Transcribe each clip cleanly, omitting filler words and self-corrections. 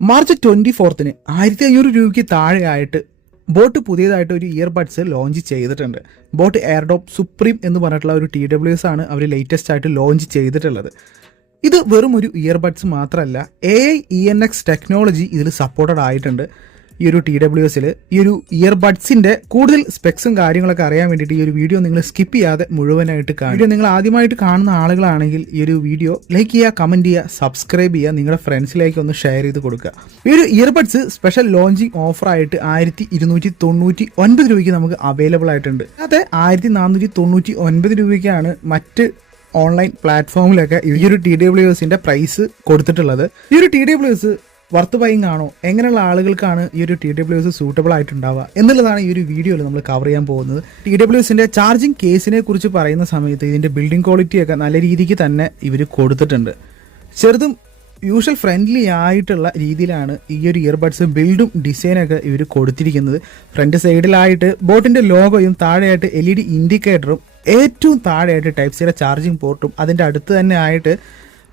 March 24 1500 താഴെയായിട്ട് boat പുതിയതായിട്ട് ഒരു ഇയർബഡ്സ് ലോഞ്ച് ചെയ്തിട്ടുണ്ട്. ബോട്ട് എയർഡോപ്പ് സുപ്രീം എന്ന് പറഞ്ഞിട്ടുള്ള ഒരു TWS ആണ് അവർ ലേറ്റസ്റ്റ് ആയിട്ട് ലോഞ്ച് ചെയ്തിട്ടുള്ളത്. ഇത് വെറും ഒരു ഇയർബഡ്സ് മാത്രമല്ല, AI ENX ടെക്നോളജി ഇതിൽ സപ്പോർട്ടഡ് ആയിട്ടുണ്ട്. ഈ ഒരു TWSൽ ഈ ഒരു ഇയർബഡ്സിന്റെ കൂടുതൽ സ്പെക്സും കാര്യങ്ങളൊക്കെ അറിയാൻ വേണ്ടിയിട്ട് ഈ ഒരു വീഡിയോ നിങ്ങൾ സ്കിപ്പ് ചെയ്യാതെ മുഴുവനായിട്ട് കാണുക. വീഡിയോ നിങ്ങൾ ആദ്യമായിട്ട് കാണുന്ന ആളുകളാണെങ്കിൽ ഈ ഒരു വീഡിയോ ലൈക്ക് ചെയ്യുക, കമന്റ് ചെയ്യുക, സബ്സ്ക്രൈബ് ചെയ്യുക, നിങ്ങളുടെ ഫ്രണ്ട്സിലേക്ക് ഒന്ന് ഷെയർ ചെയ്ത് കൊടുക്കുക. ഈ ഒരു ഇയർബഡ്സ് സ്പെഷ്യൽ ലോഞ്ചിങ് ഓഫറായിട്ട് 1299 രൂപയ്ക്ക് നമുക്ക് അവൈലബിൾ ആയിട്ടുണ്ട്. അത് 1499 രൂപയ്ക്കാണ് മറ്റ് ഓൺലൈൻ പ്ലാറ്റ്ഫോമിലൊക്കെ ഈ ഒരു TWSന്റെ പ്രൈസ് കൊടുത്തിട്ടുള്ളത്. ഈ ഒരു TWS വർത്ത് ബൈങ് ആണോ, എങ്ങനെയുള്ള ആളുകൾക്കാണ് ഈ ഒരു TWS സൂട്ടബിൾ ആയിട്ടുണ്ടാവുക എന്നുള്ളതാണ് ഈ ഒരു വീഡിയോയിൽ നമ്മൾ കവർ ചെയ്യാൻ പോകുന്നത്. TWSന്റെ ചാർജിങ് കേസിനെ കുറിച്ച് പറയുന്ന സമയത്ത് ഇതിന്റെ ബിൽഡിംഗ് ക്വാളിറ്റിയൊക്കെ നല്ല രീതിക്ക് തന്നെ ഇവർ കൊടുത്തിട്ടുണ്ട്. ചെറുതും യൂഷ്വൽ ഫ്രണ്ട്ലി ആയിട്ടുള്ള രീതിയിലാണ് ഈ ഒരു ഇയർബഡ്സ് ബിൽഡും ഡിസൈനൊക്കെ ഇവർ കൊടുത്തിരിക്കുന്നത്. ഫ്രണ്ട് സൈഡിലായിട്ട് ബോട്ടിന്റെ ലോഗോയും താഴെയായിട്ട് LED ഇൻഡിക്കേറ്ററും ഏറ്റവും താഴെയായിട്ട് ടൈപ്പ് സിയുടെ ചാർജിങ് പോർട്ടും അതിന്റെ അടുത്ത് തന്നെ ആയിട്ട്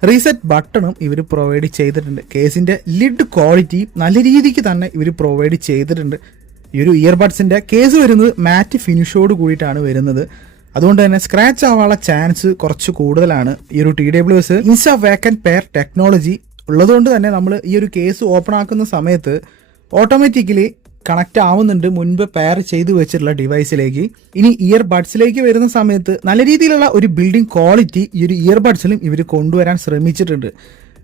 റീസെറ്റ് ബട്ടണും ഇവർ പ്രൊവൈഡ് ചെയ്തിട്ടുണ്ട്. കേസിന്റെ ലിഡ് ക്വാളിറ്റി നല്ല രീതിക്ക് തന്നെ ഇവർ പ്രൊവൈഡ് ചെയ്തിട്ടുണ്ട്. ഈ ഒരു ഇയർബഡ്സിന്റെ കേസ് വരുന്നത് മാറ്റ് ഫിനിഷോട് കൂടിയിട്ടാണ് വരുന്നത്. അതുകൊണ്ട് തന്നെ സ്ക്രാച്ച് ആവാനുള്ള ചാൻസ് കുറച്ച് കൂടുതലാണ്. ഈ ഒരു TWS insta vacant pair technology ഉള്ളതുകൊണ്ട് തന്നെ നമ്മൾ ഈ ഒരു കേസ് ഓപ്പൺ ആക്കുന്ന സമയത്ത് ഓട്ടോമാറ്റിക്കലി കണക്ട് ആവുന്നുണ്ട് മുൻപ് പെയർ ചെയ്ത് വെച്ചിട്ടുള്ള ഡിവൈസിലേക്ക്. ഇനി ഇയർബഡ്സിലേക്ക് വരുന്ന സമയത്ത് നല്ല രീതിയിലുള്ള ഒരു ബിൽഡിംഗ് ക്വാളിറ്റി ഈ ഒരു ഇയർബഡ്സിലും ഇവർ കൊണ്ടുവരാൻ ശ്രമിച്ചിട്ടുണ്ട്.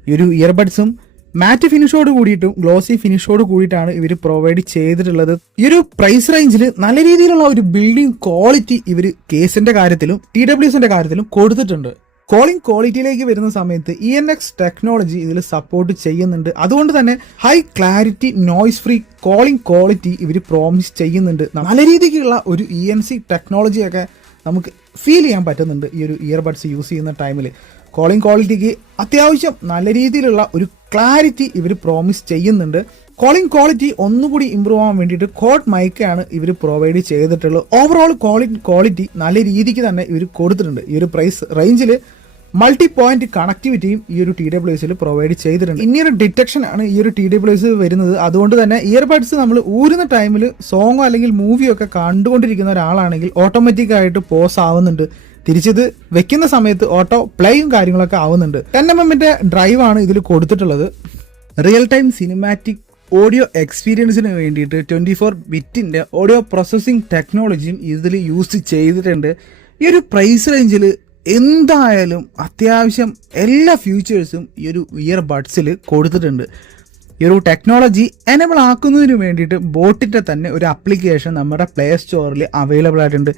ഈ ഒരു ഇയർബഡ്സും മാറ്റ് ഫിനിഷോട് കൂടിയിട്ടും ഗ്ലോസി ഫിനിഷോട് കൂടിയിട്ടാണ് ഇവർ പ്രൊവൈഡ് ചെയ്തിട്ടുള്ളത്. ഈ ഒരു പ്രൈസ് റേഞ്ചിൽ നല്ല രീതിയിലുള്ള ഒരു ബിൽഡിംഗ് ക്വാളിറ്റി ഇവർ കേസിന്റെ കാര്യത്തിലും TWSന്റെ കാര്യത്തിലും കൊടുത്തിട്ടുണ്ട്. കോളിംഗ് ക്വാളിറ്റിയിലേക്ക് വരുന്ന സമയത്ത് ENX ടെക്നോളജി ഇതിൽ സപ്പോർട്ട് ചെയ്യുന്നുണ്ട്. അതുകൊണ്ട് തന്നെ high clarity noise free calling quality ഇവർ പ്രോമിസ് ചെയ്യുന്നുണ്ട്. നല്ല രീതിക്കുള്ള ഒരു ENC ടെക്നോളജിയൊക്കെ നമുക്ക് ഫീൽ ചെയ്യാൻ പറ്റുന്നുണ്ട് ഈ ഒരു ഇയർബഡ്സ് യൂസ് ചെയ്യുന്ന ടൈമിൽ. കോളിംഗ് ക്വാളിറ്റിക്ക് അത്യാവശ്യം നല്ല രീതിയിലുള്ള ഒരു ക്ലാരിറ്റി ഇവർ പ്രോമിസ് ചെയ്യുന്നുണ്ട്. കോളിംഗ് ക്വാളിറ്റി ഒന്നുകൂടി ഇമ്പ്രൂവ് ആവാൻ വേണ്ടിയിട്ട് കോഡ് മൈക്കാണ് ഇവർ പ്രൊവൈഡ് ചെയ്തിട്ടുള്ളത്. ഓവറോൾ ക്വാളിറ്റി നല്ല രീതിക്ക് തന്നെ ഇവർ കൊടുത്തിട്ടുണ്ട്. ഈ ഒരു പ്രൈസ് റേഞ്ചിൽ മൾട്ടി പോയിന്റ് കണക്ടിവിറ്റിയും ഈ ഒരു TWSൽ പ്രൊവൈഡ് ചെയ്തിട്ടുണ്ട്. ഇനിയൊരു ഡിറ്റക്ഷൻ ആണ് ഈ ഒരു TWS വരുന്നത്. അതുകൊണ്ട് തന്നെ ഇയർബഡ്സ് നമ്മൾ ഊരുന്ന ടൈമിൽ സോങ്ങോ അല്ലെങ്കിൽ മൂവിയോ ഒക്കെ കണ്ടുകൊണ്ടിരിക്കുന്ന ഒരാളാണെങ്കിൽ ഓട്ടോമാറ്റിക് ആയിട്ട് പോസ് ആവുന്നുണ്ട്. തിരിച്ചത് വെക്കുന്ന സമയത്ത് ഓട്ടോ പ്ലേയും കാര്യങ്ങളൊക്കെ ആവുന്നുണ്ട്. 10mm ഡ്രൈവ് ആണ് ഇതിൽ കൊടുത്തിട്ടുള്ളത്. റിയൽ ടൈം സിനിമാറ്റിക് ഓഡിയോ എക്സ്പീരിയൻസിന് വേണ്ടിയിട്ട് 24 ബിറ്റിന്റെ ഓഡിയോ പ്രോസസ്സിംഗ് ടെക്നോളജിയും ഇതിൽ യൂസ് ചെയ്തിട്ടുണ്ട്. ഈ ഒരു പ്രൈസ് റേഞ്ചിൽ എന്തായാലും അത്യാവശ്യം എല്ലാ ഫീച്ചേഴ്സും ഈ ഒരു ഇയർബഡ്സിൽ കൊടുത്തിട്ടുണ്ട്. ഈ ഒരു ടെക്നോളജി എനേബിൾ ആക്കുന്നതിന് വേണ്ടിയിട്ട് ബോട്ടിന്റെ തന്നെ ഒരു ആപ്ലിക്കേഷൻ നമ്മുടെ പ്ലേ സ്റ്റോറിൽ അവൈലബിൾ ആയിട്ടുണ്ട്.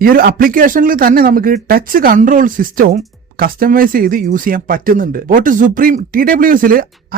ഈ ഒരു ആപ്ലിക്കേഷനിൽ തന്നെ നമുക്ക് ടച്ച് കൺട്രോൾ സിസ്റ്റവും കസ്റ്റമൈസ് ചെയ്ത് യൂസ് ചെയ്യാൻ പറ്റുന്നുണ്ട്. ബോട്ട് സുപ്രീം TWSൽ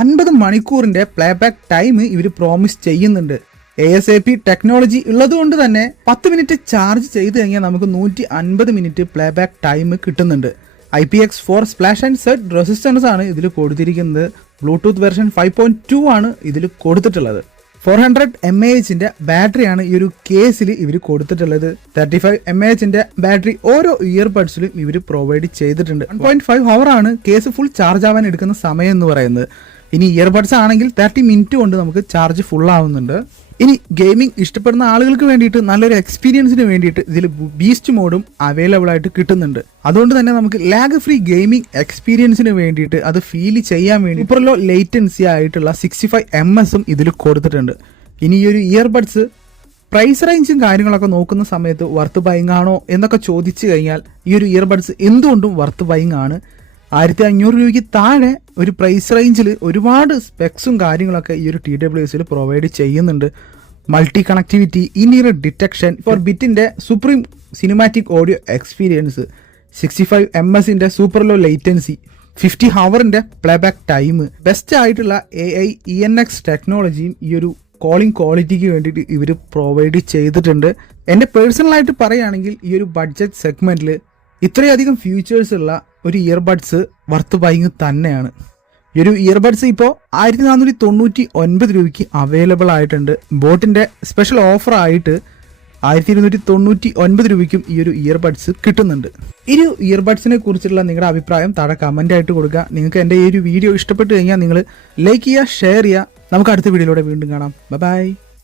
50 മണിക്കൂറിന്റെ പ്ലേബാക്ക് ടൈം ഇവർ പ്രോമിസ് ചെയ്യുന്നുണ്ട്. ASAP ടെക്നോളജി ഉള്ളതുകൊണ്ട് തന്നെ 10 മിനിറ്റ് ചാർജ് ചെയ്ത് കഴിഞ്ഞാൽ നമുക്ക് 150 മിനിറ്റ് പ്ലേബാക്ക് ടൈം കിട്ടുന്നുണ്ട്. IPX4 splash and set resistance ആണ് ഇതിൽ കൊടുത്തിരിക്കുന്നത്. ബ്ലൂടൂത്ത് വെർഷൻ 5.2 ആണ് ഇതിൽ കൊടുത്തിട്ടുള്ളത്. 400 mAhന്റെ ബാറ്ററിയാണ് ഈ ഒരു കേസിൽ ഇവർ കൊടുത്തിട്ടുള്ളത്. 35 mAhന്റെ ബാറ്ററി ഓരോ ഇയർബഡ്സിലും ഇവർ പ്രൊവൈഡ് ചെയ്തിട്ടുണ്ട്. 1.5 hour ആണ് കേസ് ഫുൾ ചാർജ് ആവാൻ എടുക്കുന്ന സമയം എന്ന് പറയുന്നത്. ഇനി ഇയർബഡ്സ് ആണെങ്കിൽ 30 മിനിറ്റ് കൊണ്ട് നമുക്ക് ചാർജ് ഫുൾ ആവുന്നുണ്ട്. ഇനി ഗെയിമിംഗ് ഇഷ്ടപ്പെടുന്ന ആളുകൾക്ക് വേണ്ടിയിട്ട് നല്ലൊരു എക്സ്പീരിയൻസിന് വേണ്ടിയിട്ട് ഇതിൽ ബീസ്റ്റ് മോഡും അവൈലബിൾ ആയിട്ട് കിട്ടുന്നുണ്ട്. അതുകൊണ്ട് തന്നെ നമുക്ക് ലാഗ് ഫ്രീ ഗെയിമിംഗ് എക്സ്പീരിയൻസിന് വേണ്ടിയിട്ട് അത് ഫീൽ ചെയ്യാൻ വേണ്ടി സൂപ്പർ ലോ ലേറ്റൻസി ആയിട്ടുള്ള 65 ms ഇതിൽ കൊടുത്തിട്ടുണ്ട്. ഇനി ഈ ഒരു ഇയർബഡ്സ് പ്രൈസ് റേഞ്ചും കാര്യങ്ങളൊക്കെ നോക്കുന്ന സമയത്ത് വർത്ത് ബൈങ് ആണോ എന്നൊക്കെ ചോദിച്ചു കഴിഞ്ഞാൽ ഈ ഒരു ഇയർബഡ്സ് എന്തുകൊണ്ടും വർത്ത് ബൈങ് ആണ്. 1500 രൂപയ്ക്ക് താഴെ ഒരു പ്രൈസ് റേഞ്ചിൽ ഒരുപാട് സ്പെക്സും കാര്യങ്ങളൊക്കെ ഈ ഒരു TWSൽ പ്രൊവൈഡ് ചെയ്യുന്നുണ്ട്. മൾട്ടി കണക്ടിവിറ്റി, ഇനിയർ ഡിറ്റക്ഷൻ, 4 ബിറ്റിന്റെ സുപ്രീം സിനിമാറ്റിക് ഓഡിയോ എക്സ്പീരിയൻസ്, 65 msന്റെ സൂപ്പർ ലോ ലേറ്റൻസി, 50 ഹവറിന്റെ പ്ലേബാക്ക് ടൈം, ബെസ്റ്റ് ആയിട്ടുള്ള AI ENX ടെക്നോളജിയും ഈ ഒരു കോളിംഗ് ക്വാളിറ്റിക്ക് വേണ്ടിയിട്ട് ഇവർ പ്രൊവൈഡ് ചെയ്തിട്ടുണ്ട്. എൻ്റെ പേഴ്സണലായിട്ട് പറയുകയാണെങ്കിൽ ഈ ഒരു ബഡ്ജറ്റ് സെഗ്മെന്റിൽ ഇത്രയധികം ഫീച്ചേഴ്സ് ഉള്ള ഒരു ഇയർബഡ്സ് വർത്ത് ബൈങ് തന്നെയാണ്. ഈ ഒരു ഇയർബഡ്സ് ഇപ്പോൾ 1499 രൂപയ്ക്ക് അവൈലബിൾ ആയിട്ടുണ്ട്. ബോട്ടിന്റെ സ്പെഷ്യൽ ഓഫർ ആയിട്ട് 1299 രൂപയ്ക്കും ഈ ഒരു ഇയർബഡ്സ് കിട്ടുന്നുണ്ട്. ഈ ഒരു ഇയർബഡ്സിനെ കുറിച്ചുള്ള നിങ്ങളുടെ അഭിപ്രായം താഴെ കമൻ്റ് ആയിട്ട് കൊടുക്കുക. നിങ്ങൾക്ക് എൻ്റെ ഈ ഒരു വീഡിയോ ഇഷ്ടപ്പെട്ട് കഴിഞ്ഞാൽ നിങ്ങൾ ലൈക്ക് ചെയ്യുക, ഷെയർ ചെയ്യുക. നമുക്ക് അടുത്ത വീഡിയോയിലൂടെ വീണ്ടും കാണാം. ബൈ.